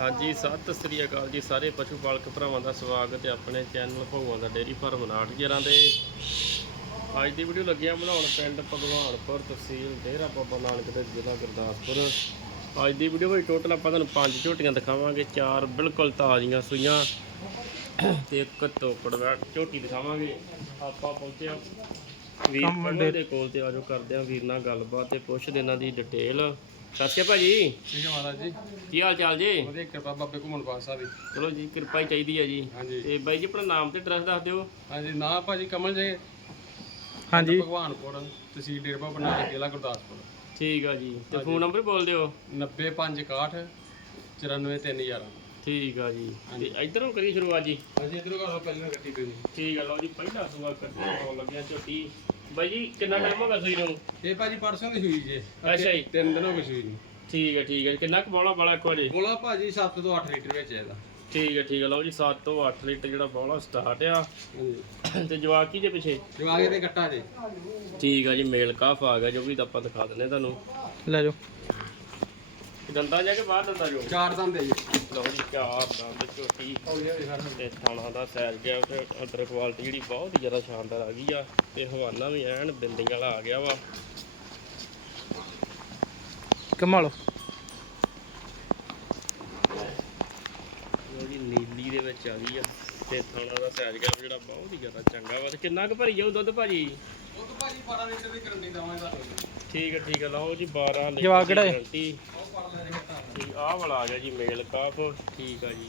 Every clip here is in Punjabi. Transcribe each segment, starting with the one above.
ਹਾਂਜੀ ਸਤਿ ਸ੍ਰੀ ਅਕਾਲ ਜੀ ਸਾਰੇ ਪਸ਼ੂ ਪਾਲਕ ਭਰਾਵਾਂ ਦਾ ਸਵਾਗਤ ਹੈ ਆਪਣੇ ਚੈਨਲ ਭਗਵਾਨ ਦਾ ਡੇਅਰੀ ਫਾਰਮ 911 ਦੇ। ਅੱਜ ਦੀ ਵੀਡੀਓ ਲੱਗਿਆ ਬਣਾਉਣ ਪਿੰਡ ਭਗਵਾਨਪੁਰ ਤਹਿਸੀਲ ਡੇਰਾ ਬਾਬਾ ਨਾਨਕ ਦੇ ਜ਼ਿਲ੍ਹਾ ਗੁਰਦਾਸਪੁਰ। ਅੱਜ ਦੀ ਵੀਡੀਓ ਵਿੱਚ ਟੋਟਲ ਆਪਾਂ ਤੁਹਾਨੂੰ ਪੰਜ ਝੋਟੀਆਂ ਦਿਖਾਵਾਂਗੇ ਚਾਰ ਬਿਲਕੁਲ ਤਾਜ਼ੀਆਂ ਸੂਈਆਂ ਤੇ ਇੱਕ ਤੋਕੜ ਝੋਟੀ ਦਿਖਾਵਾਂਗੇ। ਆਪਾਂ ਪਹੁੰਚੇ ਹਾਂ ਵੀਰ ਦੇ ਕੋਲ ਤੇ ਆਜੋ ਕਰਦੇ ਆ ਵੀਰ ਨਾਲ ਗੱਲਬਾਤ ਤੇ ਪੁੱਛਦੇ ਇਹਨਾਂ ਦੀ ਡਿਟੇਲ ਸਤਿ ਸ਼੍ਰੀ ਅਕਾਲ ਜੀ ਠੀਕ ਹੈ ਮਹਾਰਾਜ ਜੀ। ਕੀ ਹਾਲ ਚਾਲ ਜੀ? ਵਧੀਆ ਕਿਰਪਾ ਬਾਬੇ ਘੁੰਮਣ ਪਾਸਾ ਦੀ। ਚਲੋ ਜੀ ਕਿਰਪਾ ਹੀ ਚਾਹੀਦੀ ਹੈ ਜੀ। ਹਾਂਜੀ। ਤੇ ਬਾਈ ਜੀ ਆਪਣਾ ਨਾਮ ਤੇ ਐਡਰੈਸ ਦੱਸ ਦਿਓ। ਹਾਂਜੀ ਨਾ ਭਾਜੀ ਕਮਲ ਜੇ। ਹਾਂਜੀ। ਭਗਵਾਨਪੁਰ ਤਹਿਸੀਲ ਡੇਰਬਾ ਬਣਾ ਜ਼ਿਲ੍ਹਾ ਗੁਰਦਾਸਪੁਰ। ਠੀਕ ਆ ਜੀ। ਤੇ ਫੋਨ ਨੰਬਰ ਬੋਲ ਦਿਓ। 90561 94311 ਠੀਕ ਆ ਜੀ। ਤੇ ਇਧਰੋਂ ਕਰੀ ਸ਼ੁਰੂਆਤ ਜੀ। ਹਾਂਜੀ ਇਧਰੋਂ ਕਰੋ ਪਹਿਲਾਂ ਗੱਡੀ ਤੇ ਠੀਕ ਆ ਲਓ ਜੀ ਪਹਿਲਾ ਸੂਆ ਕੱਟਣ ਲੱਗਿਆ ਝੋਟੀ। ਬਾਈ ਜੀ ਕਿੰਨਾ ਟਾਈਮ ਹੋ ਗਿਆ ਸੂਈ ਨੂੰ? ਇਹ ਭਾਜੀ ਪਰਸੋਂ ਦੀ ਸੂਈ ਜੇ। ਅੱਛਾ ਜੀ। ਤਿੰਨ ਦਿਨ ਹੋ ਗਏ ਸੂਈ ਨੂੰ। ਠੀਕ ਆ ਠੀਕ ਆ ਕਿੰਨਾ ਕੁ ਬੋਲਾ ਵਾਲਾ ਇੱਕ ਵਾਰੀ? ਬੋਲਾ ਭਾਜੀ 7 ਤੋਂ 8 ਲੀਟਰ ਵਿੱਚ ਹੈ ਇਹਦਾ। ਠੀਕ ਆ ਠੀਕ ਆ ਲਓ ਜੀ 7 ਤੋਂ 8 ਲੀਟਰ ਜਿਹੜਾ ਬੋਲਾ ਸਟਾਰਟ ਆ। ਹਾਂਜੀ। ਤੇ ਜਵਾਕੀ ਦੇ ਪਿੱਛੇ? ਜੋ ਆਗੇ ਤੇ ਕੱਟਾ ਜੇ। ਠੀਕ ਆ ਜੀ ਮੇਲ ਕਾਫ ਆ ਗਿਆ। ਜੋ ਵੀ ਤਾਂ ਆਪਾਂ ਦਿਖਾ ਦਿੰਦੇ ਤੁਹਾਨੂੰ। ਲੈ ਜਾਓ। ਦੰਦਾ ਜਾ ਕੇ ਬਾਹਰ ਦੰਦਾ ਜੋ ਚਾਰ ਦੰਦ ਹੈ ਜੀ। ਲਓ ਜੀ ਚਾਰ ਦੰਦ ਝੋਟੀ ਤੇ ਥਾਣਾ ਦਾ ਸਾਈਜ਼ ਗਿਆ ਤੇ ਅੰਦਰ ਕੁਆਲਿਟੀ ਜਿਹੜੀ ਬਹੁਤ ਹੀ ਜ਼ਿਆਦਾ ਸ਼ਾਨਦਾਰ ਆ ਗਈ ਆ। ਤੇ ਹਵਾਨਾ ਵੀ ਐਨ ਬਿੰਦੀਆਂ ਵਾਲਾ ਆ ਗਿਆ ਵਾ। ਕਮਾ ਲਓ ਲਓ ਜੀ ਨੀਲੀ ਦੇ ਵਿੱਚ ਆ ਗਈ ਆ। ਤੇ ਥਾਣਾ ਦਾ ਸਾਈਜ਼ ਗਿਆ ਜਿਹੜਾ ਬਹੁਤ ਹੀ ਜ਼ਿਆਦਾ ਚੰਗਾ ਵਾ। ਤੇ ਕਿੰਨਾ ਕੁ ਭਰੀ ਜਾਊ ਦੁੱਧ ਭਾਜੀ? ਤਾਂ ਭਾਜੀ 12 ਲੀਟਰ ਦੀ ਗਰੰਟੀ ਦਵਾਂਗੇ ਤੁਹਾਨੂੰ। ਠੀਕ ਹੈ ਠੀਕ ਹੈ ਲਓ ਜੀ 12 ਲੀਟਰ ਹੈ? ਗਰੰਟੀ। ਜੇ ਆਹ ਵਾਲਾ ਆ ਗਿਆ ਜੀ ਮੇਲ ਕਾਪ ਠੀਕ ਆ ਜੀ।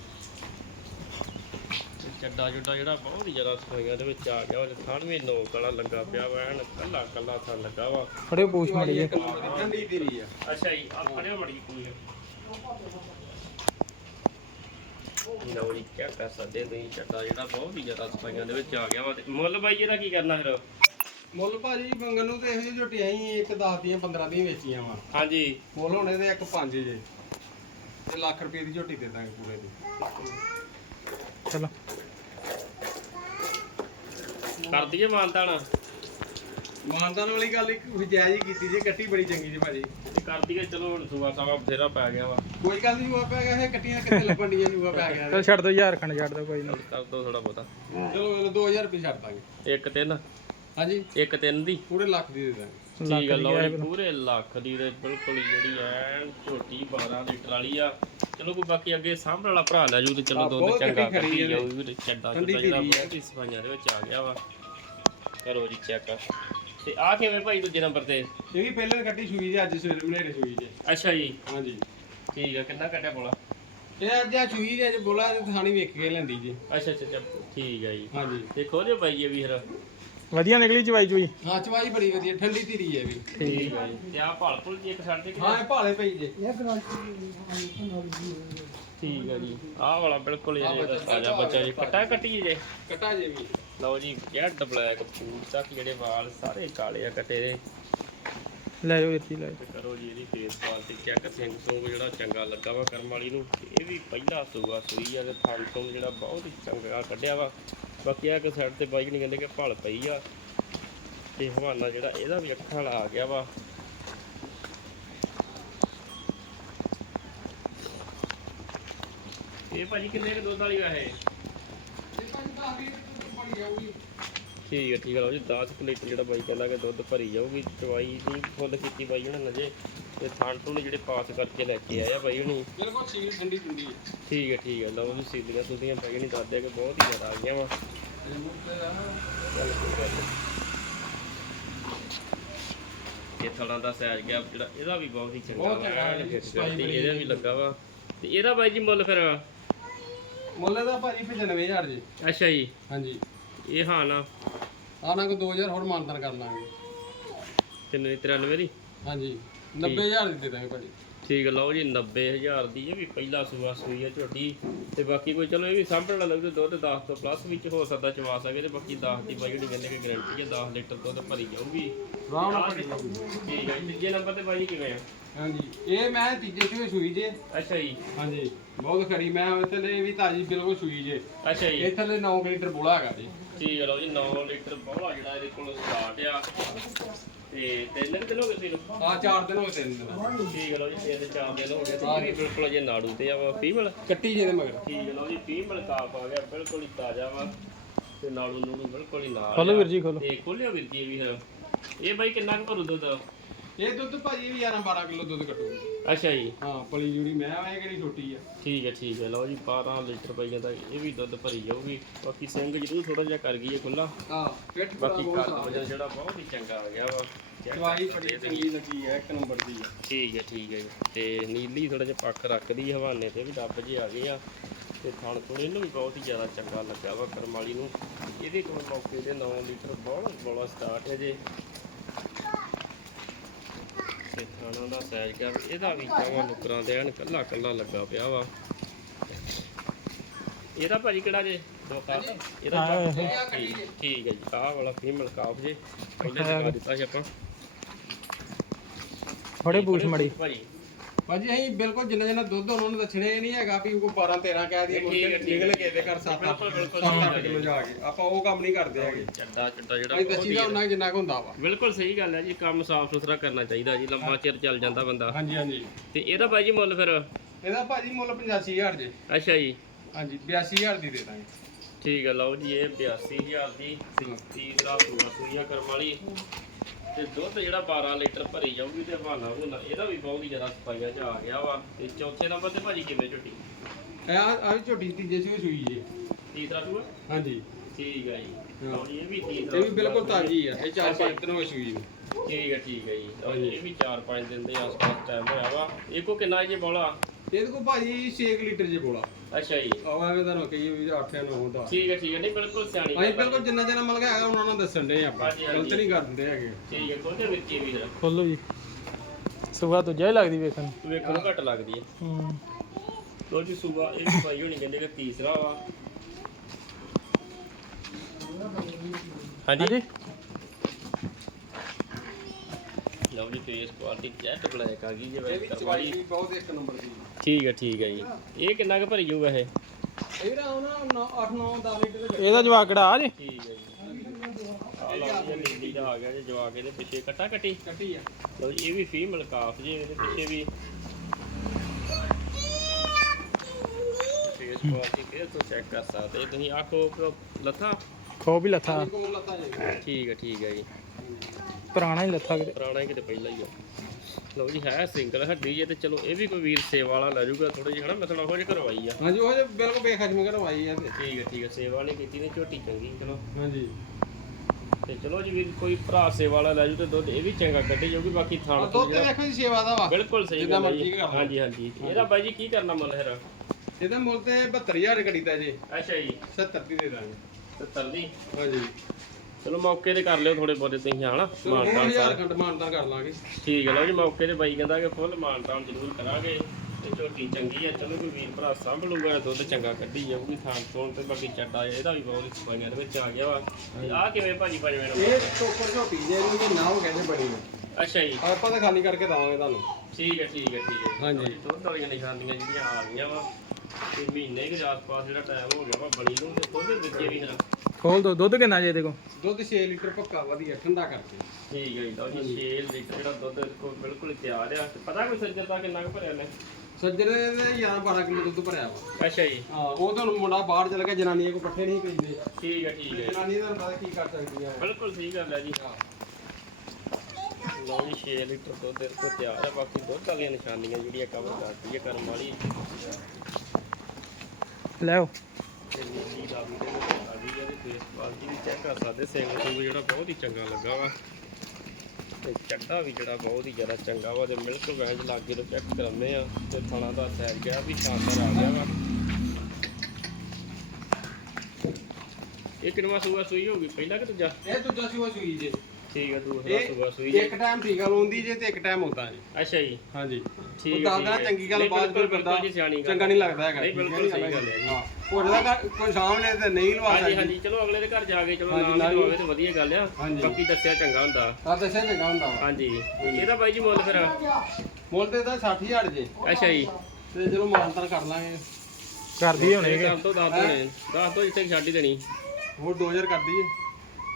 ਚੱਡਾ ਜੁੱਡਾ ਜਿਹੜਾ ਬਹੁਤ ਹੀ ਜ਼ਿਆਦਾ ਸਫਾਈਆਂ ਦੇ ਵਿੱਚ ਆ ਗਿਆ ਉਹ ਥਣ ਵੀ ਨੋਕ ਵਾਲਾ ਲੱਗਾ ਪਿਆ ਵਾ ਐਨ ਕੱਲਾ ਕੱਲਾ ਥਣ ਲੱਗਾ ਵਾ। ਫੜਿਓ ਪੂਛ ਮੜੀ ਠੰਡੀ ਤੇਰੀ ਆ ਅੱਛਾ ਜੀ ਆ ਫੜਿਓ ਮੜੀ ਕੋਈ ਲਓ ਜੀ ਕਿਆ ਕਰ ਸਕਦੇ ਤੁਸੀਂ ਚੱਡਾ ਜਿਹੜਾ ਬਹੁਤ ਹੀ ਜ਼ਿਆਦਾ ਸਫਾਈਆਂ ਦੇ ਵਿੱਚ ਆ ਗਿਆ ਵਾ। ਤੇ ਮੁੱਲ ਬਾਈ ਇਹਦਾ ਕੀ ਕਰਨਾ ਫਿਰ? ਮੁੱਲ ਭਾਜੀ ਮੰਗਣ ਨੂੰ ਤੇ ਇਹੋ ਜਿਹੀ ਝੋਟੀਆਂ ਹੀ ਇੱਕ 10 ਦੀਆਂ 15 ਦੀਆਂ ਵੇਚੀਆਂ ਵਾ। ਹਾਂਜੀ। ਮੁੱਲ ਹੋਣੇ ਤੇ ਇੱਕ 5 ਜੇ। ਤੇ ਲੱਖ ਰੁਪਏ ਦੀ ਝੋਟੀ ਦੇ ਦਾਂਗੇ ਪੂਰੇ ਦੀ। ਚਲੋ। ਕਰ ਦਈਏ ਮਾਨਤਾਣਾ ਮਾਨਦਾਨ ਵਾਲੀ ਗੱਲ ਇੱਕ ਜਾਇਜ਼ ਹੀ ਕੀਤੀ ਜੇ ਕੱਟੀ ਬੜੀ ਚੰਗੀ ਜੀ ਭਾਜੀ। ਤੇ ਕਰ ਦਈਏ ਚਲੋ ਹੁਣ ਸੂਆ ਸਾਵਾ ਬਥੇਰਾ ਪੈ ਗਿਆ ਵਾ। ਕੋਈ ਗੱਲ ਨਹੀਂ ਜੂਆ ਪੈ ਗਿਆ ਇਹ ਕੱਟੀਆਂ ਕਿੱਥੇ ਲੱਭਣ ਡੀਆਂ ਜੂਆ ਪੈ ਗਿਆ ਚਲ ਛੱਡ ਦੋ ਯਾਰ ਖੰਡ ਛੱਡ ਦੋ ਕੋਈ ਨਾ। ਕਰ ਦੋ ਥੋੜਾ ਬਹੁਤਾ। ਚਲੋ ਚਲੋ 2000 ਰੁਪਏ ਛੱਡ ਦਾਂਗੇ। ਇੱਕ ਤਿੰਨ। ਹਾਂਜੀ। ਇੱਕ ਤਿੰਨ ਦੀ। ਪੂਰੇ ਲੱਖ ਦੀ ਦੇ ਦਾਂਗੇ। ਠੀਕ ਆ ਲਓ ਜੀ ਪੂਰੇ ਲੱਖ ਦੀ ਤੇ ਬਿਲਕੁਲ ਹੀ ਜਿਹੜੀ ਐ ਝੋਟੀ 12 ਲੀਟਰ ਵਾਲੀ ਆ। ਚਲੋ ਕੋਈ ਬਾਕੀ ਅੱਗੇ ਸਾਂਭਣ ਵਾਲਾ ਭਰਾ ਲੈ ਜੂ ਤੇ ਚਲੋ ਹਾਂ, ਦੁੱਧ ਬਹੁਤ ਚੰਗਾ ਕੱਟੀ ਖੜੀ ਆ ਤੇ ਚੱਡਾ ਠੰਡੀ ਚੁੱਡਾ ਜਿਹੜਾ ਧੀਰੀ ਆ। ਬਹੁਤ ਹੀ ਸਫਾਈਆਂ ਦੇ ਵਿੱਚ ਆ ਗਿਆ ਵਾ। ਕਰੋ ਜੀ ਚੈੱਕ। ਤੇ ਆ ਕਿਵੇਂ ਭਾਈ ਦੂਜੇ ਨੰਬਰ ਤੇ? ਇਹ ਵੀ ਪਹਿਲਾਂ ਕੱਟੀ ਸੂਈ ਜੇ ਅੱਜ ਸਵੇਰੇ ਬਨੇਰੇ ਸੂਈ ਜੇ। ਅੱਛਾ ਜੀ। ਹਾਂਜੀ। ਠੀਕ ਆ ਕਿੰਨਾ ਕੱਟਿਆ ਬੋਲਾ? ਇਹ ਅੱਜ ਆ ਸੂਈ ਜੇ ਅੱਜ ਬੋਲਾ ਤੇ ਥਾਣੀ ਵੇਖ ਕੇ ਲੈਂਦੀ ਜੀ। ਅੱਛਾ ਅੱਛਾ ਅੱਛਾ, ਠੀਕ ਆ ਜੀ। ਹਾਂਜੀ। ਤੇ ਖੋਲਿਓ ਬਾਈ ਇਹ ਵੀ ਫਿਰ। ਵਧੀਆ ਨਿਕਲੀ ਚਵਾਈ ਚੁਈ? ਹਾਂ ਚਵਾਈ ਬੜੀ ਵਧੀਆ ਠੰਡੀ ਧੀਰੀ ਹੈ ਵੀ। ਠੀਕ। ਆ ਜੀ ਤੇ ਆ ਭਾਲ ਭੁਲ ਜੀ ਇੱਕ ਛੱਡ ਦੇ ਹਾਂ ਇਹ ਭਾਲੇ ਪਈ ਜੇ। ਠੀਕ ਆ ਜੀ। ਆਹ ਵਾਲਾ ਬਿਲਕੁਲ ਹੀ ਤਾਜ਼ਾ ਬੱਚਾ ਜੀ। ਕੱਟਾ ਕੱਟੀ ਜੇ? ਕੱਟਾ ਜੇ ਵੀ। ਲਓ ਜੀ ਜੈਡ ਬਲੈਕ ਫੂਡ ਤੱਕ ਜਿਹੜੇ ਵਾਲ ਸਾਰੇ ਕਾਲੇ ਆ ਕੱਟੇ ਦੇ। ਲੈ ਜਾਓ ਇੱਥੇ ਹੀ ਲੈ ਤੇ ਕਰੋ ਜੀ ਇਹਦੀ ਫੇਸ ਕੁਆਲਿਟੀ ਚੈੱਕ ਸਿੰਘ ਸੂਗ ਜਿਹੜਾ ਚੰਗਾ ਲੱਗਾ ਵਾ ਕਰਮ ਵਾਲੀ ਨੂੰ। ਤੇ ਇਹ ਵੀ ਪਹਿਲਾ ਸੂਆ ਸੂਈ ਆ ਤੇ ਥਣ ਸੂਗ ਜਿਹੜਾ ਬਹੁਤ ਹੀ ਚੰਗਾ ਕੱਢਿਆ ਵਾ। ਬਾਕੀ ਆ ਇੱਕ ਸਾਈਡ ਤੇ ਬਾਈਕ ਨਹੀਂ ਕਹਿੰਦੇ ਕਿ ਭਲ ਪਈ ਆ। ਤੇ ਹਵਾਨਾ ਜਿਹੜਾ ਇਹਦਾ ਵੀ ਅੱਖਾਂ ਵਾਲਾ ਆ ਗਿਆ ਵਾ। ਇਹ ਭਾਜੀ ਕਿੰਨੇ ਕੁ ਦੁੱਧ ਵਾਲੀ ਆ ਇਹ ਠੀਕ ਹੈ ਠੀਕ ਹੈ ਲਓ ਜੀ 10 ਲੀਟਰ ਜਿਹੜਾ ਬਾਈ ਕਹਿੰਦਾ ਕਿ ਦੁੱਧ ਭਰੀ ਜਾਊਗੀ ਚਵਾਈ ਦੀ ਫੁੱਲ ਕੀਤੀ ਬਾਈ ਉਹਨਾਂ ਨੇ ਜੇ ਤੇ ਥਾਂ ਟੂਣ ਜਿਹੜੇ ਪਾਸ ਕਰਕੇ ਲੈ ਕੇ ਆਇਆ ਬਾਈ ਉਹਨੂੰ। ਬਿਲਕੁਲ ਸੀਲ ਠੰਡੀ ਠੰਡੀ ਠੀਕ ਹੈ ਠੀਕ ਹੈ। ਲਓ ਜੀ ਸੀਲੀਆਂ ਸੁਦੀਆਂ ਪੈ ਨਹੀਂ ਦੱਸਦੇ ਕਿ ਬਹੁਤ ਹੀ ਜ਼ਿਆਦਾ ਆ ਗਈਆਂ ਵਾ। ਇਹ ਥਲਾਂ ਦਾ ਸਾਈਜ਼ ਗਿਆ ਜਿਹੜਾ ਇਹਦਾ ਵੀ ਬਹੁਤ ਹੀ ਚੰਗਾ ਬਹੁਤ ਚੰਗਾ ਵਾ, ਇਹਦਾ ਲੱਗਾ ਵਾ। ਤੇ ਇਹਦਾ ਬਾਈ ਜੀ ਮੁੱਲ ਫਿਰ? ਮੁੱਲ ਦਾ ਭਾਜੀ 95000 ਜੀ। ਅੱਛਾ ਜੀ। ਹਾਂਜੀ। ਇਹ ਹਾਂ ਨਾ। ਆਣਾ ਕੋ 2000 ਹੋਰ ਮਾਨਤਨ ਕਰ ਲਾਂਗੇ। ਕਿੰਨੇ ਦੀ 93 ਦੀ? ਹਾਂਜੀ। 90000 ਦੀ ਦੇ ਦਾਂਗੇ ਭਾਜੀ। ਠੀਕ ਲਓ ਜੀ 90000 ਦੀ ਇਹ ਵੀ ਪਹਿਲਾ ਸੂਆ ਸੂਈ ਹੈ ਝੋਟੀ ਤੇ ਬਾਕੀ ਕੋਈ ਚਲੋ ਇਹ ਵੀ ਸਾਂਭਣ ਵਾਲਾ ਲੱਗਦਾ ਦੁੱਧ 10 ਤੋਂ ਪਲੱਸ ਵਿੱਚ ਹੋ ਸਕਦਾ ਚਵਾ ਸਕੇ ਤੇ ਬਾਕੀ 10 ਦੀ ਬਾਈ ਜਿਹੜੀ ਕਹਿੰਦੇ ਕਿ ਗਾਰੰਟੀ ਹੈ 10 ਲੀਟਰ ਦੁੱਧ ਭਰੀ ਜਾਊਗੀ। ਰਾਮ ਨਾਲ ਭਾਜੀ ਜਾਊਗੀ। ਠੀਕ ਹੈ ਜੀ, ਤੀਜੇ ਨੰਬਰ ਤੇ ਬਾਈ ਕਿਵੇਂ ਆ? ਹਾਂਜੀ ਇਹ ਮੈਂ ਤੀਜੇ ਚੂਹੇ ਸੂਈ ਜੇ? ਅੱਛਾ ਜੀ। ਹਾਂਜੀ ਬਹੁਤ ਖੜੀ ਮੈਂ ਇੱਥੇ ਇਹ ਵੀ ਤਾਜੀ ਬਿਲਕੁਲ ਸੂਈ ਜੇ। ਅੱਛਾ ਜੀ। ਇਹ ਥੱਲੇ 9 ਲੀਟਰ ਬੋਲਾ ਹੈਗਾ ਜੀ। ਠੀਕ ਹੈ ਲਓ ਜੀ 9 ਲੀਟਰ ਬੋਲਾ ਜਿਹੜਾ ਇਹਦੇ ਕੋਲ ਸਟਾਰਟ ਆ। ਤੇ ਤਿੰਨ ਕੁ ਦਿਨ ਹੋ ਗਏ ਸੀ ਨੂੰ? ਆ ਚਾਰ ਦਿਨ ਹੋ ਗਏ ਤਿੰਨ ਦਿਨ। ਠੀਕ ਹੈ ਲਓ ਜੀ ਤਿੰਨ ਚਾਰ ਦਿਨ ਹੋ ਗਏ। ਤੇ ਇਹ ਵੀ ਬਿਲਕੁਲ ਜੇ ਨਾੜੂ ਤੇ ਆ ਵਾ ਫੀਮੇਲ? ਕੱਟੀ ਜਿਹਦੇ ਮਗਰ। ਠੀਕ ਹੈ ਲਓ ਜੀ ਫੀਮੇਲ ਕਾਪ ਆ ਗਿਆ ਬਿਲਕੁਲ ਹੀ ਤਾਜ਼ਾ ਵਾ। ਤੇ ਨਾੜੂ ਨੂੜੂ ਬਿਲਕੁਲ ਹੀ ਨਾਲ ਖੋਲੋ। ਵੀਰ ਜੀ ਖੋਲੋ। ਤੇ ਖੋਲਿਓ ਵੀਰ ਜੀ ਇਹ ਵੀ। ਹੈ ਇਹ ਬਾਈ ਕਿੰਨਾ ਕੁ ਭਰੂ ਦੁੱਧ? ਇਹ ਦੁੱਧ ਭਾਜੀ ਵੀ 11 12 ਕਿਲੋ ਦੁੱਧ ਕੱਟੂਗੀ ਅੱਛਾ ਜੀ। ਹਾਂ ਪਲੀ ਜੂੜੀ ਮੈਂ ਆ ਇਹ ਕਿਹੜੀ ਛੋਟੀ ਆ। ਠੀਕ ਹੈ ਠੀਕ ਹੈ। ਲਓ ਜੀ 12 ਲੀਟਰ ਪਈ ਜਾਂਦਾ ਇਹ ਵੀ ਦੁੱਧ ਭਰੀ ਜਾਊਗੀ। ਬਾਕੀ ਸਿੰਘ ਜ਼ਰੂਰ ਥੋੜਾ ਜਿਹਾ ਕਰ ਗਈ ਹੈ ਖੁੱਲਾ ਹਾਂ ਪਿੱਠ ਬਾਕੀ ਕੱਦ ਵਜਨ ਜਿਹੜਾ ਬਹੁਤ ਹੀ ਚੰਗਾ ਆ ਗਿਆ ਵਾ। ਦਵਾਈ ਬੜੀ ਚੰਗੀ ਲੱਗੀ ਹੈ ਇੱਕ ਨੰਬਰ ਦੀ ਆ। ਠੀਕ ਹੈ ਠੀਕ ਹੈ ਜੀ। ਤੇ ਨੀਲੀ ਥੋੜਾ ਜਿਹਾ ਪੱਖ ਰੱਖਦੀ ਹੈ ਹਵਾਨੇ ਤੇ ਵੀ ਡੱਬ ਜੇ ਆ ਗਏ ਆ। ਤੇ ਥਣ ਥੋੜੇ ਇਹਨੂੰ ਵੀ ਬਹੁਤ ਹੀ ਜ਼ਿਆਦਾ ਚੰਗਾ ਲੱਗਾ ਵਾ ਕਰਮ ਵਾਲੀ ਨੂੰ। ਇਹਦੇ ਕੋਲ ਮੌਕੇ ਤੇ 9 ਲੀਟਰ ਬਹੁਤ ਬੋਲਾ ਸਟਾਰਟ ਹੈ ਜੇ। ਤੇ ਥਾਣਾ ਦਾ ਸਾਈਜ਼ ਕਰ ਇਹਦਾ ਵੀ ਚਾਵਾਂ ਨੁਕਰਾਂ ਦੇ ਐਨ ਕੱਲਾ ਕੱਲਾ ਲੱਗਾ ਪਿਆ ਵਾ। ਇਹਦਾ ਭਾਜੀ ਕਿਹੜਾ ਜੇ? ਦੋ ਕਾਪ? ਇਹਦਾ? ਠੀਕ ਠੀਕ ਹੈ ਜੀ ਆਹ ਵਾਲਾ ਫੀਮੇਲ ਕਾਪ ਜੇ। ਪਹਿਲੇ ਦਿਖਾ ਦਿੱਤਾ ਸੀ ਆਪਾਂ। ਥੋੜੇ ਬੂਸ ਮੜੀ। ਭਾਜੀ। ਭਾਜੀ ਅਸੀਂ ਬਿਲਕੁਲ ਜਿੰਨਾ ਜਿੰਨਾ ਦੁੱਧ ਉਹਨਾਂ ਨੂੰ ਦੱਸਣੇ ਇਹ ਨਹੀਂ ਹੈਗਾ। ਵੀ ਉਹ 12 13 ਕਹਿ ਦੀ ਹੈ, ਹੈ। ਨਿਕਲ ਕੇ ਇਹਦੇ ਘਰ 7 ਬਿਲਕੁਲ, ਬਿਲਕੁਲ 8 ਕਿਲੋ ਜਾ ਕੇ। ਆਪਾਂ ਉਹ ਕੰਮ ਨਹੀਂ ਕਰਦੇ ਹੈਗੇ। ਚੱਡਾ ਚੱਡਾ ਜਿਹੜਾ ਅਸੀਂ ਦੱਸੀ ਦਾ ਉਹਨਾਂ ਜਿੰਨਾ ਕੁ ਹੁੰਦਾ ਵਾ। ਬਿਲਕੁਲ ਸਹੀ ਗੱਲ ਹੈ ਜੀ ਕੰਮ ਸਾਫ਼ ਸੁਥਰਾ ਕਰਨਾ ਚਾਹੀਦਾ ਜੀ ਲੰਮਾ ਚਿਰ ਚੱਲ ਜਾਂਦਾ ਬੰਦਾ। ਹਾਂਜੀ ਹਾਂਜੀ। ਤੇ ਇਹਦਾ ਬਾਈ ਜੀ ਮੁੱਲ ਫਿਰ? ਇਹਦਾ ਭਾਜੀ ਮੁੱਲ 85000 ਜੇ। ਅੱਛਾ ਜੀ। ਹਾਂਜੀ 82000 ਦੀ ਦੇ ਦਾਂਗੇ। ਠੀਕ ਹੈ ਲਓ ਜੀ ਇਹ 82000 ਦੀ ਤੀਸਰਾ ਸੂਆ ਸੂਈਆ ਕਰਮ ਵਾਲੀ। ਤੇ ਦੁੱਧ ਜਿਹੜਾ 12 ਲੀਟਰ ਭਰੀ ਜਾਊਗੀ ਤੇ ਹਵਾਨਾ ਹੁਣਾ ਇਹਦਾ ਵੀ ਬਹੁਤ ਹੀ ਜ਼ਿਆਦਾ ਸਫਾਈਆਂ ਚ ਆ ਗਿਆ ਵਾ। ਤੇ ਚੌਥੇ ਨੰਬਰ ਤੇ ਭਾਜੀ ਕਿਵੇਂ ਝੁੱਟੀ? ਇਹ ਆ ਆ ਵੀ ਝੋਟੀ ਤੀਜੇ ਸੂਏ ਸੂਈ ਜੇ। ਤੀਸਰਾ ਸੂਆ? ਹਾਂਜੀ। ਠੀਕ ਹੈ ਜੀ। ਲਓ ਜੀ ਇਹ ਵੀ ਤੀਸਰਾ ਇਹ ਵੀ ਬਿਲਕੁਲ ਸੂਆ। ਤਾਜ਼ੀ ਆ ਇਹ ਚਾਰ ਪੰਜ ਦਿਨ ਹੋਏ ਸੂਈ ਨੂੰ। ਠੀਕ ਹੈ ਠੀਕ ਹੈ ਜੀ। ਲਓ ਜੀ ਇਹ ਵੀ 4-5 ਦਿਨ ਦੇ ਆਸ-ਪਾਸ ਟਾਈਮ ਹੋਇਆ ਵਾ। ਇਹ ਕੋ ਕਿੰਨਾ ਜੇ ਬੋਲਾ? ਇਹਦੇ ਕੋ ਭਾਜੀ 6 ਲੀਟਰ ਜੇ ਬੋਲਾ। ਅੱਛਾ ਜੀ। ਆਹ ਐਵੇਂ ਤੁਹਾਨੂੰ ਕਹੀਏ ਵੀ 8 9 ਦਾ ਠੀਕ ਹੈ ਠੀਕ ਹੈ। ਨਹੀਂ ਬਿਲਕੁਲ ਸਿਆਣੀ ਅਸੀਂ ਬਿਲਕੁਲ ਜਿੰਨਾ ਜਿੰਨਾ ਮਲ ਹੈਗਾ ਉਹਨਾਂ ਨੂੰ ਦੱਸਣ ਦੇ ਆਪਾਂ। ਹਾਂਜੀ, ਹਾਂਜੀ। ਗਲਤ ਨਹੀਂ ਕਰ ਦਿੰਦੇ ਹੈਗੇ। ਠੀਕ ਹੈ ਖੋਦੇ ਵਿੱਚ ਵੀ ਹੈ ਖੋਲੋ ਜੀ। ਸੁਬਾ ਤੋਂ ਹੀ ਲੱਗਦੀ ਵੇਖਣ। ਨੂੰ। ਵੇਖਣ ਨੂੰ ਘੱਟ ਲੱਗਦੀ ਹੈ। ਹੂੰ। ਲੋ ਜੀ ਸੂਬਾ ਇਹ ਵੀ ਭਾਈ ਹੋਣੀ ਕਹਿੰਦੇ ਕਿ ਤੀਸਰਾ ਵਾ। ਹਾਂਜੀ। ਹਾਂਜੀ। ਜੀ ਫੇਸ ਕੁਆਲਿਟੀ ਜੈਟ ਬਲੈਕ ਆ ਗਈ ਜੇ ਇਹ ਵੈਸੇ ਵੀ ਚਵਾਈ ਵੀ ਬਹੁਤ ਇੱਕ ਨੰਬਰ ਦੀ। ਠੀਕ ਹੈ ਠੀਕ ਹੈ ਜੀ। ਇਹ ਕਿੰਨਾ ਕੁ ਭਰੀ ਜਾਊਗਾ ਇਹ ਇਹਦਾ ਉਹਨਾਂ 8 9 10 ਲੀਟਰ ਦੇ ਇਹਦਾ ਜਵਾਕ ਕਿਹੜਾ ਆ ਜੀ? ਠੀਕ ਹੈ ਜੀ। ਨੀਲੀ ਦਾ ਆ ਗਿਆ ਜੇ ਜਵਾ ਕੇ ਦੇ ਪਿੱਛੇ ਕੱਟਾ ਕੱਟੀ? ਕੱਟੀ ਆ। ਲਓ ਜੀ ਇਹ ਵੀ ਫੀਮੇਲ ਕਾਫ ਜੀ ਇਹਦੇ ਪਿੱਛੇ ਵੀ। ਫੇਸ ਕੁਆਲਿਟੀ ਫੇਰ ਤੋਂ ਚੈੱਕ ਕਰ ਸਕਦੇ। ਤੁਸੀਂ ਆਖੋ ਲੱਥਾ? ਖੋ ਵੀ ਲੱਥਾ। ਕੋਲ ਲੱਤਾ ਜੇ। ਠੀਕ ਹੈ ਠੀਕ ਹੈ ਜੀ। ਪੁਰਾਣਾ ਹੀ ਲੱਥਾ ਕਿਤੇ। ਪੁਰਾਣਾ ਹੀ ਕਿਤੇ ਪਹਿਲਾਂ ਹੀ ਆ। ਲਓ ਜੀ ਹੈ ਸਿੰਗਲ ਹੱਡੀ ਜੇ ਤੇ ਚਲੋ ਇਹ ਵੀ ਕੋਈ ਵੀਰ ਸੇਵਾ ਵਾਲਾ ਲੈ ਜਾਊਗਾ ਥੋੜੀ ਜਿਹੀ ਹਨਾ ਮੈਂ ਥੋੜਾ ਹੋਰ ਕਰਵਾਈ ਆ। ਹਾਂਜੀ ਉਹ ਜੇ ਬਿਲਕੁਲ ਬੇਖਜਮੀ ਕਰਵਾਈ ਆ ਤੇ। ਠੀਕ ਹੈ ਠੀਕ ਹੈ ਸੇਵਾ ਵਾਲੀ ਕੀਤੀ ਨੇ ਝੋਟੀ ਚੰਗੀ ਚਲੋ। ਹਾਂਜੀ। ਤੇ ਚਲੋ ਜੀ ਵੀਰ ਕੋਈ ਭਰਾ ਸੇਵਾ ਵਾਲਾ ਲੈ ਜੂ ਤੇ ਦੁੱਧ ਇਹ ਵੀ ਚੰਗਾ ਕੱਢੀ ਜਾਊਗੀ ਬਾਕੀ ਥਾਣ ਤੋਂ ਦੁੱਧ ਤੇ ਵੇਖੋ ਜੀ ਸੇਵਾ ਦਾ ਵਾ। ਬਿਲਕੁਲ ਸਹੀ ਗੱਲ ਹੈ ਮਰਜ਼ੀ ਜੀ। ਕਰ ਲਓ। ਹਾਂਜੀ ਹਾਂਜੀ। ਇਹਦਾ ਬਾਈ ਜੀ ਕੀ ਕਰਨਾ ਮੁੱਲ ਹੈਰਾ ਇਹਦਾ ਮੁੱਲ ਤੇ 72000 ਕਰੀਦਾ ਜੇ। ਅੱਛਾ ਜੀ। 70 ਦੀ ਦੇ ਦਾਂਗੇ। 70 ਦੀ? ਹਾਂਜੀ। ਚਲੋ ਮੌਕੇ ਤੇ ਕਰ ਲਿਓ ਥੋੜੇ ਬਹੁਤੇ ਤੁਸੀਂ ਹਨਾ? ਮਾਨਤਾਨ 4000 ਸਾਰੇ ਘੰਟ ਮਾਨਦਾਨ ਕਰ ਲਾਂਗੇ। ਠੀਕ ਹੈ ਲਓ ਜੀ ਮੌਕੇ ਤੇ ਬਾਈ ਕਹਿੰਦਾ ਕਿ ਫੁੱਲ ਮਾਨਤਾਨ ਜ਼ਰੂਰ ਕਰਾਂਗੇ। ਤੇ ਝੋਟੀ ਚੰਗੀ ਹੈ ਚਲੋ ਕੋਈ ਵੀਰ ਭਰਾ ਸੰਭ ਲੂਗਾ ਦੁੱਧ ਚੰਗਾ ਕੱਢੀ ਜਾਊਗੀ ਖਾਣ ਤੋਂ ਤੇ ਬਾਕੀ ਚੱਡਾ ਇਹਦਾ ਵੀ ਬਹੁਤ ਸਫਾਈਆਂ ਦੇ ਵਿੱਚ ਆ ਗਿਆ ਵਾ। ਤੇ ਆਹ ਕਿਵੇਂ ਭਾਜੀ ਪੰਜਵੇਂ ਨੰਬਰ ਇਹ ਟੋਕਰ ਝੋਟੀ ਜੇ ਇਹਨੂੰ ਨਾ ਹੋ ਕਹਿੰਦੇ ਬਣੀ ਨੇ ਅੱਛਾ ਜੀ। ਆਪਾਂ ਤਾਂ ਖਾਲੀ ਕਰਕੇ ਦਵਾਂਗੇ ਤੁਹਾਨੂੰ। ਠੀਕ ਹੈ ਠੀਕ ਹੈ ਠੀਕ ਹੈ। ਹਾਂਜੀ। ਦੁੱਧ ਵਾਲੀਆਂ ਨਿਸ਼ਾਨੀਆਂ ਜਿਹੜੀਆਂ ਆ ਗਈਆਂ ਵਾ ਤੇ ਮਹੀਨੇ ਕੁ ਦੇ ਆਸ-ਪਾਸ ਜਿਹੜਾ ਟਾਈਮ ਹੋ ਗਿਆ ਵਾ ਬਣੀ ਨੂੰ ਤੇ ਉਹਦੇ ਵਿੱਚ ਵੀ ਨਾ ਖੋਲ ਦੋ ਦੁੱਧ ਕਿੰਨਾ ਜੇ ਇਹਦੇ ਦੁੱਧ 6 ਲੀਟਰ ਪੱਕਾ ਵਧੀਆ ਠੰਡਾ ਕਰਕੇ ਠੀਕ ਹੈ ਜੀ ਲਓ ਜੀ 6 ਲੀਟਰ ਜਿਹੜਾ ਦੁੱਧ ਕੋਲ ਬਿਲਕੁਲ ਹੀ ਤਿਆਰ ਆ। ਤੇ ਪਤਾ ਕੋਈ ਸੱਜਰ ਦਾ ਕਿੰਨਾ ਕੁ ਭਰਿਆ ਨੇ ਸੱਜਰੇ ਦੇ 11 12 ਕਿਲੋ ਦੁੱਧ ਭਰਿਆ ਵਾ। ਅੱਛਾ ਜੀ। ਹਾਂ ਉਹ ਤਾਂ ਮੁੰਡਾ ਬਾਹਰ ਚਲ ਗਿਆ ਜਨਾਨੀਆਂ ਕੋ ਪੱਠੇ ਨਹੀਂ ਪਈਦੇ ਠੀਕ ਹੈ ਠੀਕ ਹੈ ਜਨਾਨੀਆਂ ਦਾ ਪਤਾ ਕੀ ਕਰ ਸਕਦੀਆਂ ਬਿਲਕੁਲ ਸਹੀ ਗੱਲ ਹੈ ਜੀ। ਲਓ ਜੀ 6 ਲੀਟਰ ਦੁੱਧ ਇਹਦੇ ਕੋਲ ਤਿਆਰ ਹੈ ਬਾਕੀ ਦੁੱਧ ਵਾਲੀਆਂ ਨਿਸ਼ਾਨੀਆਂ ਜਿਹੜੀਆਂ ਕਵਰ ਕਰਦੀ ਹੈ ਕਰਮ ਵਾਲੀ। ਲੈ ਆਓ। ਤੇ ਨੀਲੀ ਦਾ ਵੀ ਇਹਦੇ ਵਿੱਚ ਆ ਗਈ ਹੈ ਤੇ ਫੇਸ ਕੁਆਲਿਟੀ ਵੀ ਚੈੱਕ ਕਰ ਸਕਦੇ ਸਿੰਘ ਨੂੰ ਜਿਹੜਾ ਬਹੁਤ ਹੀ ਚੰਗਾ ਲੱਗਾ ਵਾ। ਤੇ ਚੱਡਾ ਵੀ ਜਿਹੜਾ ਬਹੁਤ ਹੀ ਜ਼ਿਆਦਾ ਚੰਗਾ ਵਾ ਤੇ ਮਿਲਕ ਵੈਂਜ ਲਾਗੇ ਤੋਂ ਚੈੱਕ ਕਰਾਉਂਦੇ ਆ ਤੇ ਥਣਾ ਦਾ ਸੈਰ ਗਿਆ ਵੀ ਸ਼ਾਨਦਾਰ ਆ ਗਿਆ ਵਾ। ਇਹ ਕਿੰਨਵਾ ਸੂਆ ਸੂਈ ਹੋਊਗੀ ਪਹਿਲਾਂ ਕਿ ਦੂਜਾ? ਇਹ ਦੂਜਾ ਸੂਆ ਸੂਈ ਜੇ। ਠੀਕ ਹੈ ਦੂਸਰਾ ਸੂਆ ਸੂਈ ਇਹ ਇੱਕ ਟਾਈਮ ਟੀਕਾ ਲਾਉਂਦੀ ਜੇ ਤੇ ਇੱਕ ਟਾਈਮ ਹੁੰਦਾ ਜੀ। ਅੱਛਾ ਜੀ। ਹਾਂਜੀ। ਉਹ ਹੈ, ਦੱਸਦਾ ਹੈ। ਚੰਗੀ ਗੱਲ ਬਾਅਦ ਵਿੱਚ ਬੰਦਾ ਚੰਗਾ ਨਹੀਂ ਲੱਗਦਾ ਹੈਗਾ। ਨਹੀਂ, ਹੈ ਬਿਲਕੁਲ? ਸਹੀ ਗੱਲ ਹੈ ਜੀ। ਹਾਂ ਉਹਦਾ ਘਰ ਕੋਈ ਸਾਹਮਣੇ ਤੇ ਨਹੀਂ ਲਵਾ ਹਾਂਜੀ ਸਕਦੀ ਹਾਂਜੀ ਚਲੋ ਅਗਲੇ ਦੇ ਘਰ ਜਾ ਕੇ ਚਲੋ ਹਾਂਜੀ, ਨਾਮ ਨਾਲ ਹੀ- ਲਵਾਵੇ ਤੇ ਵਧੀਆ ਗੱਲ ਆ। ਹਾਂਜੀ। ਬਾਕੀ ਦੱਸਿਆ ਚੰਗਾ ਹੁੰਦਾ। ਤਾਂ ਦੱਸਿਆ ਚੰਗਾ ਹੁੰਦਾ ਹਾਂਜੀ। ਇਹਦਾ ਬਾਈ ਜੀ ਮੁੱਲ ਫਿਰ? ਮੁੱਲ ਤੇ ਤਾਂ 60000 ਜੇ। ਅੱਛਾ ਜੀ। ਤੇ ਚਲੋ ਮਾਨਤਾਨ ਕਰ ਲਾਂਗੇ। ਕਰਦੀ ਹੋਣੇ ਕਿ? ਦੱਸ ਤੋਂ ਦੱਸ ਦੋ ਨੇ ਦੱਸ ਤੋਂ ਜਿੱਥੇ ਛੱਡ ਹੀ ਦੇਣੀ। ਹੋਰ 2000 ਕਰ ਦਈਏ।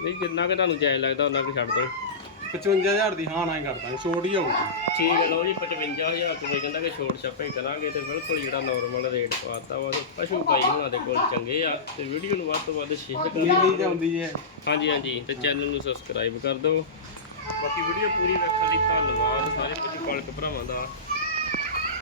ਨਹੀਂ ਜਿੰਨਾ ਕਿ ਤੁਹਾਨੂੰ ਜਾਇਜ਼ ਲੱਗਦਾ ਉਹਨਾਂ ਕੁ ਛੱਡ ਦੋ। 55000 ਦੀ ਹਾਂ ਨਾ ਹੀ ਕਰਦਾ ਛੋਟ ਹੀ ਹੋਊਗੀ ਠੀਕ ਹੈ ਲਓ ਜੀ 55000 ਰੁਪਏ ਕਹਿੰਦਾ ਕਿ ਛੋਟ ਛਾਪੇ ਕਰਾਂਗੇ ਤੇ ਬਿਲਕੁਲ ਜਿਹੜਾ ਨਾਰਮਲ ਰੇਟ ਪਾਤਾ ਵਾ ਤੇ ਪਸ਼ੂ ਭਾਈ ਹੁਣਾਂ ਦੇ ਕੋਲ ਚੰਗੇ ਆ ਤੇ ਵੀਡੀਓ ਨੂੰ ਵੱਧ ਤੋਂ ਵੱਧ ਸ਼ੇਅਰ ਕਰੋ ਨੀਲੀ ਜਾਂਦੀ ਹੈ। ਹਾਂਜੀ ਹਾਂਜੀ ਤੇ ਚੈਨਲ ਨੂੰ ਸਬਸਕ੍ਰਾਈਬ ਕਰ ਦਿਓ। ਬਾਕੀ ਵੀਡੀਓ ਪੂਰੀ ਵੇਖਣ ਲਈ ਧੰਨਵਾਦ ਸਾਰੇ ਪਸ਼ੂ ਪਾਲਕ ਭਰਾਵਾਂ ਦਾ।